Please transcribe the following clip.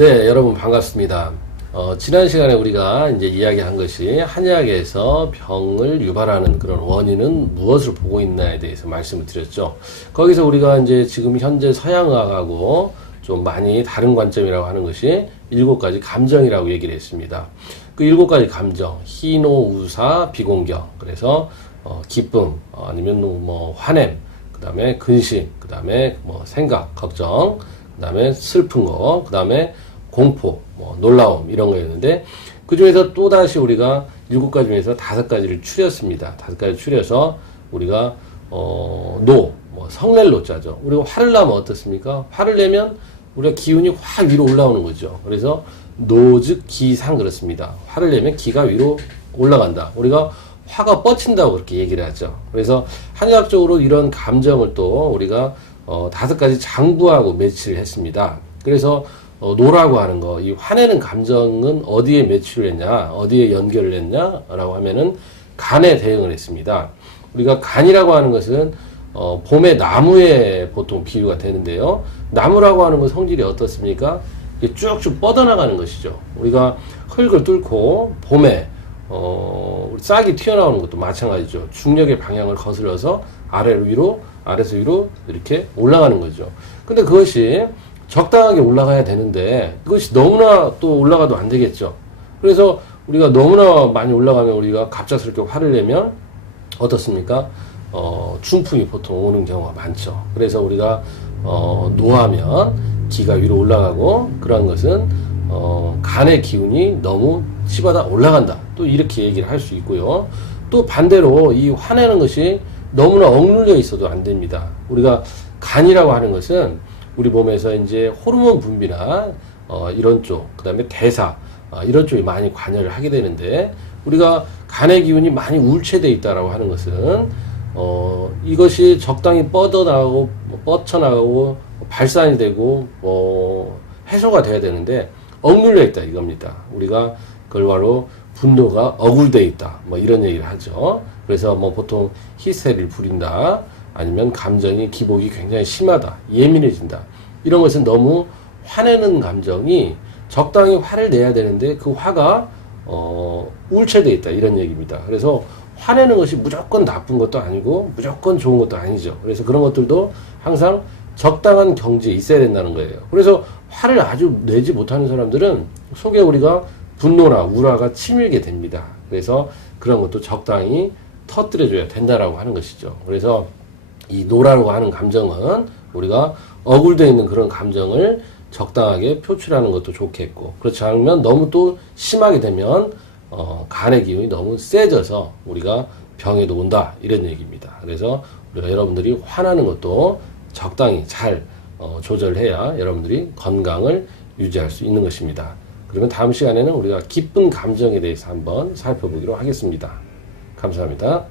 네, 여러분 반갑습니다. 지난 시간에 우리가 이제 이야기한 것이 한의학에서 병을 유발하는 그런 원인은 무엇을 보고 있나에 대해서 말씀을 드렸죠. 거기서 우리가 이제 지금 현재 서양의학하고 좀 많이 다른 관점이라고 하는 것이 7가지 감정이라고 얘기를 했습니다. 그 7가지 감정, 희노, 우사, 비공경. 그래서 기쁨, 아니면 뭐 화냄, 그 다음에 근심, 그 다음에 뭐 생각, 걱정, 그 다음에 슬픈 거, 그 다음에 공포, 뭐 놀라움 이런 거였는데 그 중에서 또 다시 우리가 7가지 중에서 5가지를 추렸습니다. 5가지 추려서 우리가 뭐 성낼 노자죠. 우리가 화를 내면 어떻습니까? 화를 내면 우리가 기운이 확 위로 올라오는 거죠. 그래서 노즉 기상 그렇습니다. 화를 내면 기가 위로 올라간다. 우리가 화가 뻗친다고 그렇게 얘기를 하죠. 그래서 한의학적으로 이런 감정을 또 우리가 5가지 장부하고 매치를 했습니다. 그래서 노라고 하는 거, 이 화내는 감정은 어디에 매치를 했냐, 어디에 연결을 했냐라고 하면은 간에 대응을 했습니다. 우리가 간이라고 하는 것은 봄에 나무에 보통 비유가 되는데요. 나무라고 하는 건 성질이 어떻습니까? 이게 쭉쭉 뻗어나가는 것이죠. 우리가 흙을 뚫고 봄에 우리 싹이 튀어나오는 것도 마찬가지죠. 중력의 방향을 거슬러서 아래로 위로, 아래에서 위로 이렇게 올라가는 거죠. 근데 그것이 적당하게 올라가야 되는데 그것이 너무나 또 올라가도 안 되겠죠. 그래서 우리가 너무나 많이 올라가면 우리가 갑작스럽게 화를 내면 어떻습니까? 중풍이 보통 오는 경우가 많죠. 그래서 우리가 노하면 기가 위로 올라가고 그러한 것은 간의 기운이 너무 치받아 올라간다. 또 이렇게 얘기를 할 수 있고요. 또 반대로 이 화내는 것이 너무나 억눌려 있어도 안 됩니다. 우리가 간이라고 하는 것은 우리 몸에서 이제 호르몬 분비나 이런 쪽, 그 다음에 대사 이런 쪽이 많이 관여를 하게 되는데 우리가 간의 기운이 많이 울체되어 있다라고 하는 것은 이것이 적당히 뻗어나가고 뻗쳐나가고 발산이 되고 해소가 돼야 되는데 억눌려 있다 이겁니다. 우리가 그걸 바로 분노가 억울되어 있다 뭐 이런 얘기를 하죠. 그래서 뭐 보통 히스테리를 부린다, 아니면 감정이 기복이 굉장히 심하다, 예민해진다, 이런 것은 너무 화내는 감정이 적당히 화를 내야 되는데 그 화가 울체되어 있다 이런 얘기입니다. 그래서 화내는 것이 무조건 나쁜 것도 아니고 무조건 좋은 것도 아니죠. 그래서 그런 것들도 항상 적당한 경지에 있어야 된다는 거예요. 그래서 화를 아주 내지 못하는 사람들은 속에 우리가 분노나 우라가 치밀게 됩니다. 그래서 그런 것도 적당히 터뜨려줘야 된다라고 하는 것이죠. 그래서 이 노라고 하는 감정은 우리가 억울되어 있는 그런 감정을 적당하게 표출하는 것도 좋겠고, 그렇지 않으면 너무 또 심하게 되면 간의 기운이 너무 세져서 우리가 병에도 온다 이런 얘기입니다. 그래서 우리가 여러분들이 화나는 것도 적당히 잘 조절해야 여러분들이 건강을 유지할 수 있는 것입니다. 그러면 다음 시간에는 우리가 기쁜 감정에 대해서 한번 살펴보기로 하겠습니다. 감사합니다.